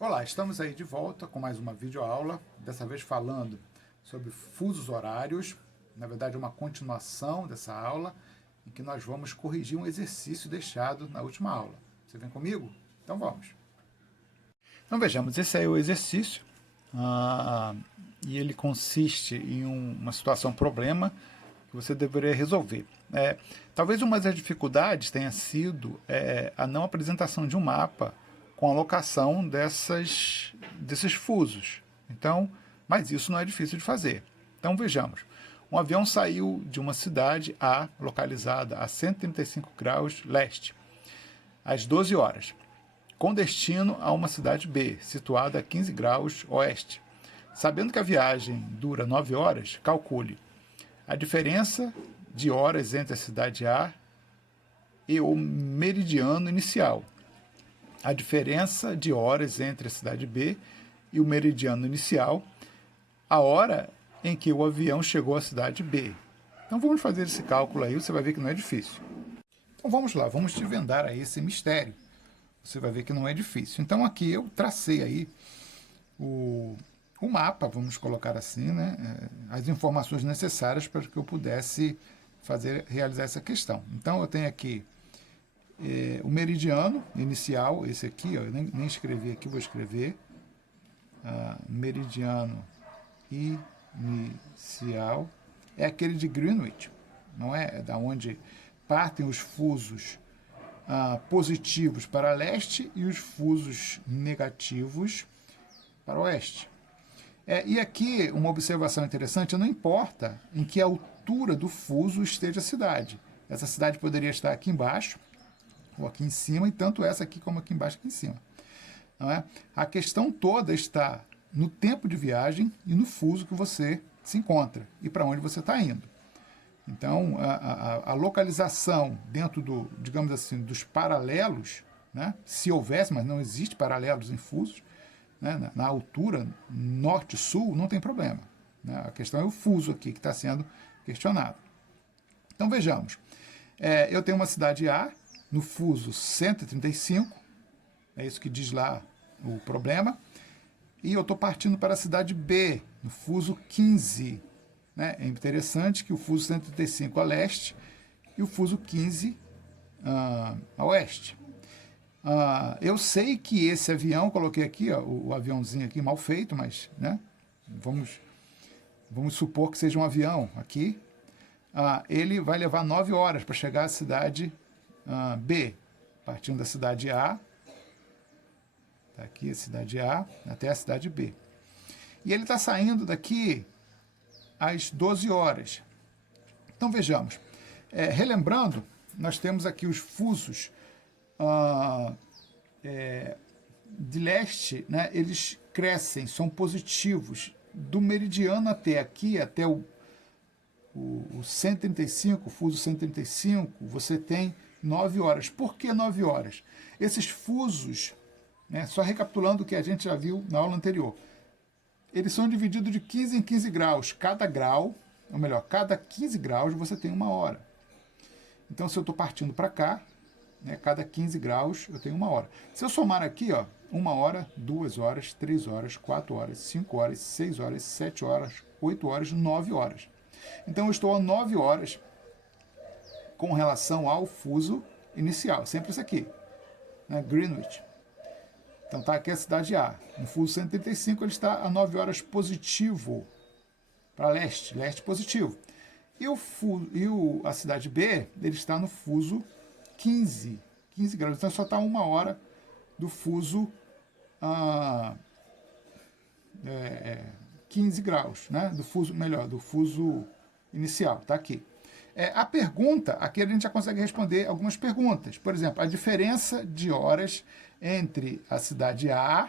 Olá, estamos aí de volta com mais uma videoaula, dessa vez falando sobre fusos horários. Na verdade, uma continuação dessa aula, em que nós vamos corrigir um exercício deixado na última aula. Você vem comigo? Então vamos. Então vejamos, esse aí é o exercício, e ele consiste em uma situação problema que você deveria resolver. Talvez uma das dificuldades tenha sido a não apresentação de um mapa com a locação desses fusos. Então, mas isso não é difícil de fazer. Então vejamos. Um avião saiu de uma cidade A, localizada a 135 graus leste, às 12 horas, com destino a uma cidade B, situada a 15 graus oeste. Sabendo que a viagem dura 9 horas, calcule a diferença de horas entre a cidade A e o meridiano inicial, a diferença de horas entre a cidade B e o meridiano inicial, a hora em que o avião chegou à cidade B. Então vamos fazer esse cálculo aí, você vai ver que não é difícil. Então vamos lá, vamos desvendar aí esse mistério. Você vai ver que não é difícil. Então aqui eu tracei aí o mapa, vamos colocar assim, né? As informações necessárias para que eu pudesse realizar essa questão. Então eu tenho aqui o meridiano inicial, esse aqui, ó, eu nem escrevi aqui, vou escrever. Meridiano inicial é aquele de Greenwich, não é? É da onde partem os fusos positivos para leste e os fusos negativos para oeste. E aqui uma observação interessante: não importa em que altura do fuso esteja a cidade. Essa cidade poderia estar aqui embaixo ou aqui em cima, e tanto essa aqui como aqui embaixo, aqui em cima. Não é? A questão toda está no tempo de viagem e no fuso que você se encontra e para onde você está indo. Então, a localização dentro digamos assim, dos paralelos, né, se houvesse, mas não existe paralelos em fusos, né, na altura norte-sul, não tem problema. Né? A questão é o fuso aqui que está sendo questionado. Então, vejamos. Eu tenho uma cidade A, no fuso 135, é isso que diz lá o problema, e eu estou partindo para a cidade B, no fuso 15. Né? É interessante que o fuso 135 a leste e o fuso 15 a oeste. Eu sei que esse avião, coloquei aqui ó, o aviãozinho aqui mal feito, mas né, vamos supor que seja um avião aqui. Ele vai levar 9 horas para chegar à cidade B, partindo da cidade A, tá aqui a cidade A, até a cidade B. E ele está saindo daqui às 12 horas. Então vejamos, relembrando, nós temos aqui os fusos de leste, né, eles crescem, são positivos, do meridiano até aqui, até o 135, o fuso 135, você tem 9 horas. Por que 9 horas? Esses fusos, né, só recapitulando o que a gente já viu na aula anterior, eles são divididos de 15 em 15 graus. Cada grau, ou melhor, cada 15 graus você tem 1 hora. Então, se eu estou partindo para cá, né, cada 15 graus eu tenho 1 hora. Se eu somar aqui, ó, 1 hora, 2 horas, 3 horas, 4 horas, 5 horas, 6 horas, 7 horas, 8 horas, 9 horas. Então, eu estou a 9 horas com relação ao fuso inicial. Sempre isso aqui, né, Greenwich. Então está aqui a cidade A. No fuso 135 ele está a 9 horas positivo para leste, leste positivo. E a cidade B ele está no fuso 15 graus. Então só está 1 hora do fuso 15 graus, né? Do fuso inicial. Está aqui. A pergunta, aqui a gente já consegue responder algumas perguntas. Por exemplo, a diferença de horas entre a cidade A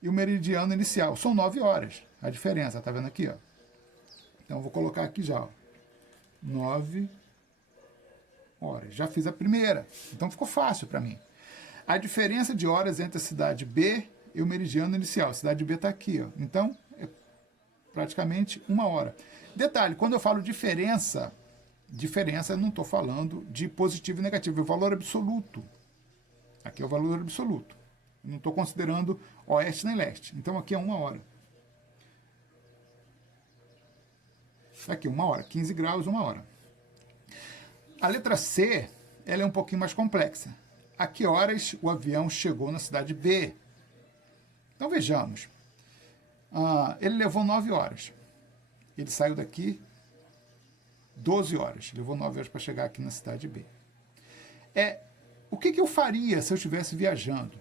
e o meridiano inicial. São 9 horas a diferença, tá vendo aqui? Ó? Então, eu vou colocar aqui já. Ó. 9 horas. Já fiz a primeira. Então, ficou fácil para mim. A diferença de horas entre a cidade B e o meridiano inicial. A cidade B está aqui. Ó. Então, é praticamente 1 hora. Detalhe, quando eu falo diferença, eu não estou falando de positivo e negativo, é o valor absoluto. Aqui é o valor absoluto. Não estou considerando oeste nem leste. Então aqui é 1 hora. Aqui, 1 hora. 15 graus, 1 hora. A letra C, ela é um pouquinho mais complexa. A que horas o avião chegou na cidade B? Então vejamos. Ele levou 9 horas. Ele saiu daqui 12 horas. Levou 9 horas para chegar aqui na cidade B. O que eu faria se eu estivesse viajando?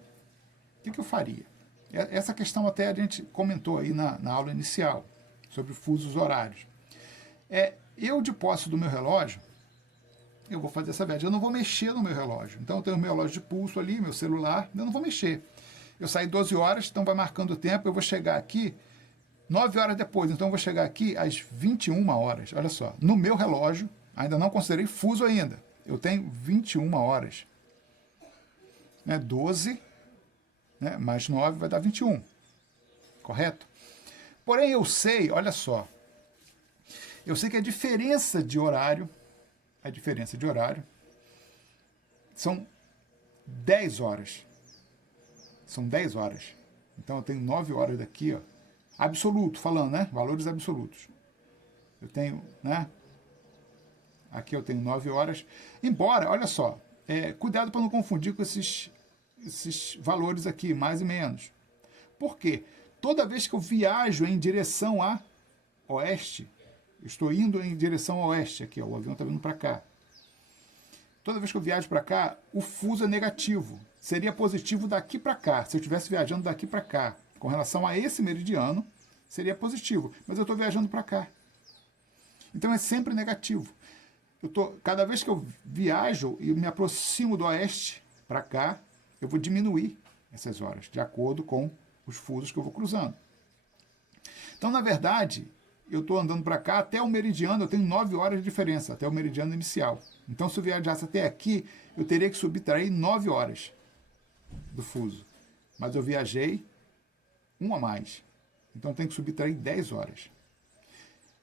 O que eu faria? Essa questão até a gente comentou aí na aula inicial, sobre fusos horários. Eu, de posse do meu relógio, eu vou fazer essa viagem. Eu não vou mexer no meu relógio. Então eu tenho o meu relógio de pulso ali, meu celular, eu não vou mexer. Eu saí 12 horas, então vai marcando o tempo, eu vou chegar aqui 9 horas depois, então eu vou chegar aqui às 21 horas. Olha só, no meu relógio, ainda não considerei fuso ainda, eu tenho 21 horas. 12, mais 9 vai dar 21, correto? Porém eu sei, olha só, eu sei que a diferença de horário são 10 horas. São 10 horas. Então eu tenho 9 horas daqui, ó, absoluto, falando, né? Valores absolutos. Eu tenho, né? Aqui eu tenho 9 horas. Embora, olha só, cuidado para não confundir com esses valores aqui, mais e menos. Por quê? Toda vez que eu viajo em direção a oeste, eu estou indo em direção a oeste, aqui, ó, o avião está vindo para cá. Toda vez que eu viajo para cá, o fuso é negativo. Seria positivo daqui para cá. Se eu estivesse viajando daqui para cá, com relação a esse meridiano, seria positivo. Mas eu estou viajando para cá. Então é sempre negativo. Cada vez que eu viajo e me aproximo do oeste para cá, eu vou diminuir essas horas, de acordo com os fusos que eu vou cruzando. Então, na verdade, eu estou andando para cá, até o meridiano, eu tenho 9 horas de diferença, até o meridiano inicial. Então, se eu viajasse até aqui, eu teria que subtrair 9 horas do fuso. Mas eu viajei 1 a mais. Então, eu tenho que subtrair 10 horas.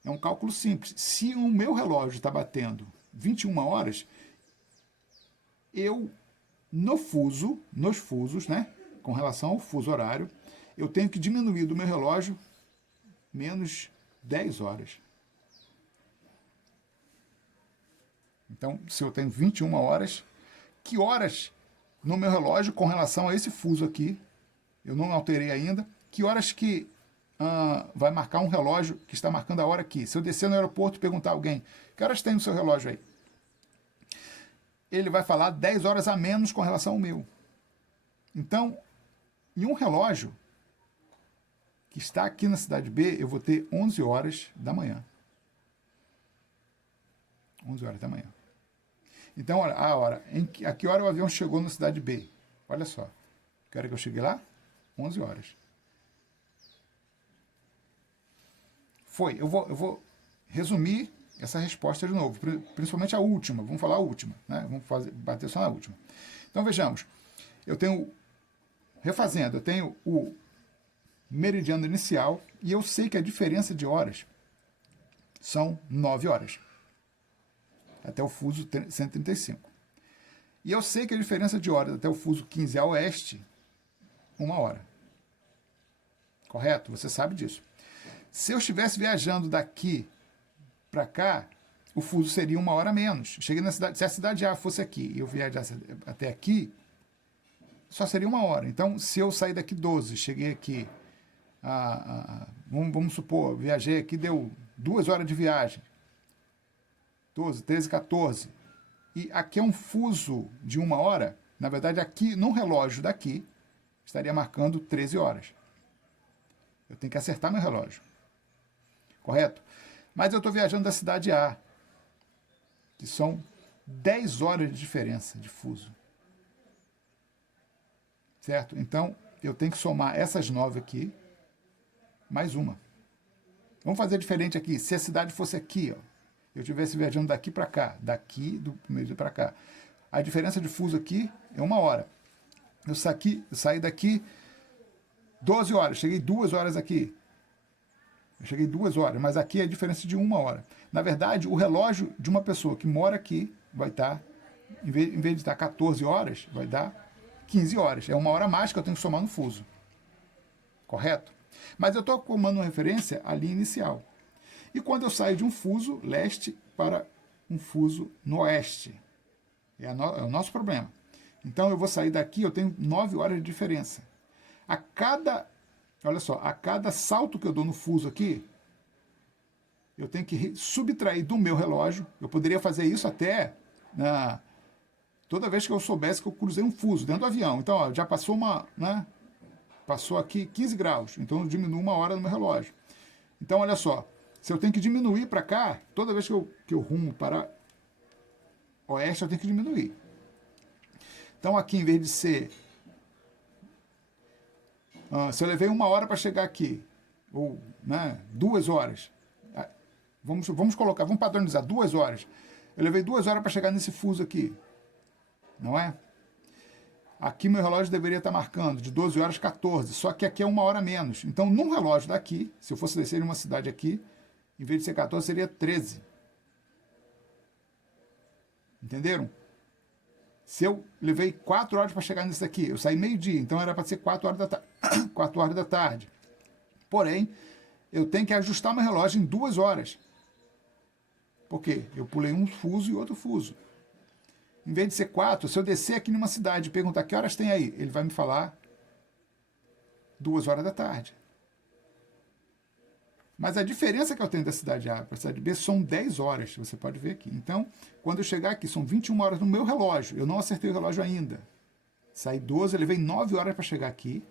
É um cálculo simples. Se o meu relógio está batendo 21 horas, nos fusos, né, com relação ao fuso horário, eu tenho que diminuir do meu relógio menos 10 horas. Então, se eu tenho 21 horas, que horas no meu relógio com relação a esse fuso aqui, eu não alterei ainda, que horas que vai marcar um relógio que está marcando a hora aqui? Se eu descer no aeroporto e perguntar a alguém, que horas tem no seu relógio aí? Ele vai falar 10 horas a menos com relação ao meu. Então, em um relógio que está aqui na cidade B, eu vou ter 11 horas da manhã. 11 horas da manhã. Então, olha, a que hora o avião chegou na cidade B? Olha só. Que hora que eu cheguei lá? 11 horas. Foi. Eu vou resumir essa resposta de novo, principalmente a última. Vamos falar a última, né? Vamos bater só na última. Então, vejamos. Eu tenho o meridiano inicial e eu sei que a diferença de horas são 9 horas. Até o fuso 135. E eu sei que a diferença de horas até o fuso 15 a oeste, 1 hora. Correto? Você sabe disso. Se eu estivesse viajando daqui para cá, o fuso seria 1 hora menos. Cheguei na cidade, se a cidade A fosse aqui e eu viajasse até aqui, só seria 1 hora. Então, se eu sair daqui 12, cheguei aqui, vamos supor, viajei aqui, deu 2 horas de viagem. 12, 13, 14. E aqui é um fuso de 1 hora. Na verdade, aqui, no relógio daqui, estaria marcando 13 horas. Eu tenho que acertar meu relógio. Correto? Mas eu estou viajando da cidade A, que são 10 horas de diferença de fuso. Certo? Então, eu tenho que somar essas 9 aqui, mais uma. Vamos fazer diferente aqui. Se a cidade fosse aqui, ó, eu estivesse viajando daqui para cá, daqui do meio para cá, a diferença de fuso aqui é 1 hora. Eu saí daqui 12 horas, cheguei 2 horas aqui. Eu cheguei 2 horas, mas aqui é a diferença de 1 hora. Na verdade, o relógio de uma pessoa que mora aqui vai estar, em vez de estar 14 horas, vai dar 15 horas. É 1 hora a mais que eu tenho que somar no fuso. Correto? Mas eu estou tomando uma referência à linha inicial. E quando eu saio de um fuso leste para um fuso no oeste? É o nosso problema. Então eu vou sair daqui, eu tenho 9 horas de diferença. Olha só, a cada salto que eu dou no fuso aqui, eu tenho que subtrair do meu relógio. Eu poderia fazer isso até toda vez que eu soubesse que eu cruzei um fuso dentro do avião. Então, ó, já passou passou aqui 15 graus, então eu diminuo 1 hora no meu relógio. Então, olha só, se eu tenho que diminuir para cá, toda vez que eu rumo para oeste, eu tenho que diminuir. Então, aqui, em vez de ser... se eu levei 1 hora para chegar aqui, ou 2 horas, vamos padronizar, 2 horas. Eu levei 2 horas para chegar nesse fuso aqui, não é? Aqui meu relógio deveria estar marcando de 12 horas 14, só que aqui é 1 hora menos. Então, num relógio daqui, se eu fosse descer em uma cidade aqui, em vez de ser 14, seria 13. Entenderam? Se eu levei 4 horas para chegar nesse daqui, eu saí meio-dia, então era para ser 4 horas da tarde. 4 horas da tarde. Porém, eu tenho que ajustar meu relógio em 2 horas. Por quê? Eu pulei um fuso e outro fuso. Em vez de ser 4, se eu descer aqui numa cidade e perguntar que horas tem aí, ele vai me falar 2 horas da tarde. Mas a diferença que eu tenho da cidade A para a cidade B são 10 horas, você pode ver aqui. Então, quando eu chegar aqui, são 21 horas no meu relógio. Eu não acertei o relógio ainda. Saí 12, eu levei 9 horas para chegar aqui.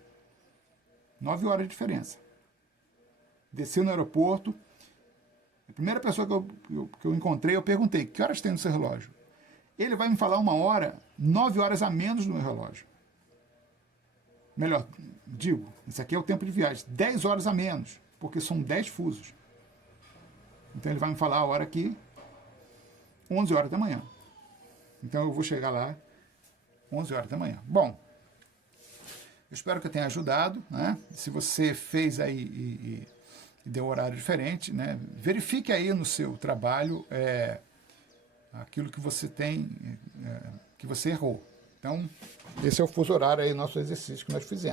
9 horas de diferença. Desceu no aeroporto. A primeira pessoa que eu encontrei, eu perguntei, que horas tem no seu relógio? Ele vai me falar 1 hora, 9 horas a menos no meu relógio. Melhor, digo, isso aqui é o tempo de viagem, 10 horas a menos, porque são 10 fusos. Então ele vai me falar a hora aqui, 11 horas da manhã. Então eu vou chegar lá 11 horas da manhã. Bom, eu espero que eu tenha ajudado, né? Se você fez aí e deu horário diferente, né? Verifique aí no seu trabalho aquilo que você tem, que você errou. Então, esse é o fuso horário aí, nosso exercício que nós fizemos.